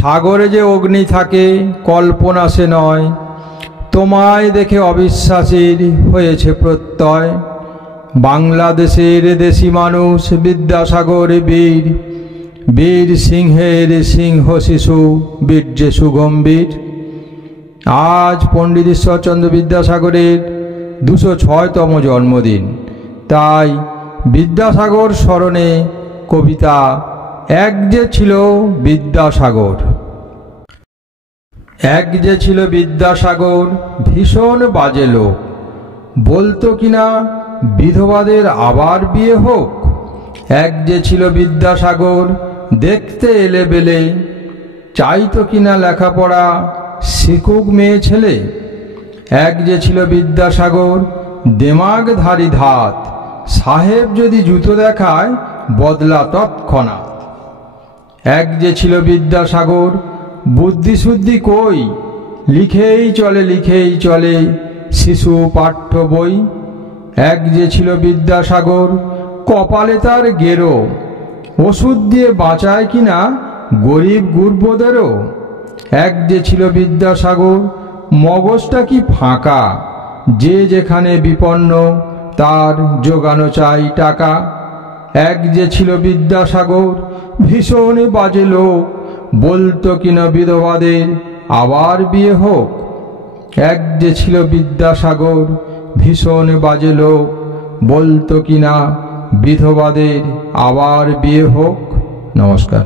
সাগরে যে অগ্নি থাকে কল্পনা সে নয়, তোমায় দেখে অবিশ্বাসীর হয়েছে প্রত্যয়। বাংলাদেশের দেশি মানুষ বিদ্যাসাগর বীর, বীর সিংহের সিংহ শিশু বীর্যে সুগম্ভীর। আজ পণ্ডিত ঈশ্বরচন্দ্র বিদ্যাসাগরের 206তম জন্মদিন, তাই বিদ্যাসাগর স্মরণে কবিতা এক যে ছিল বিদ্যাসাগর। এক যে ছিল বিদ্যাসাগর ভীষণ বাজে লোক, বলতো কিনা বিধবাদের আবার বিয়ে হোক। এক যে ছিল বিদ্যাসাগর দেখতে এলে বেলে, চাইতো কিনা লেখাপড়া শিখুক মেয়ে ছেলে। এক যে ছিল বিদ্যাসাগর দেমাগধারী ধাত, সাহেব যদি জুতো দেখায় বদলা তৎক্ষণাৎ। এক যে ছিল বিদ্যাসাগর বুদ্ধিশুদ্ধি কই, লিখেই চলে শিশু পাঠ্য বই। এক যে ছিল বিদ্যাসাগর কপালে তার গেরো, ওষুধ দিয়ে বাঁচায় কিনা গরিব গুরবদেরও। এক যে ছিল বিদ্যাসাগর মগজটা কি ফাঁকা, যে যেখানে বিপন্ন তার জোগানো চাই টাকা। এক যে ছিল বিদ্যাসাগর ভীষণ বাজে লোক, বলতো কিনা বিধবাদের আবার বিয়ে হোক। এক যে ছিল বিদ্যাসাগর ভীষণ বাজে লোক, বলতো কিনা বিধবাদের আবার বিয়ে হোক। নমস্কার।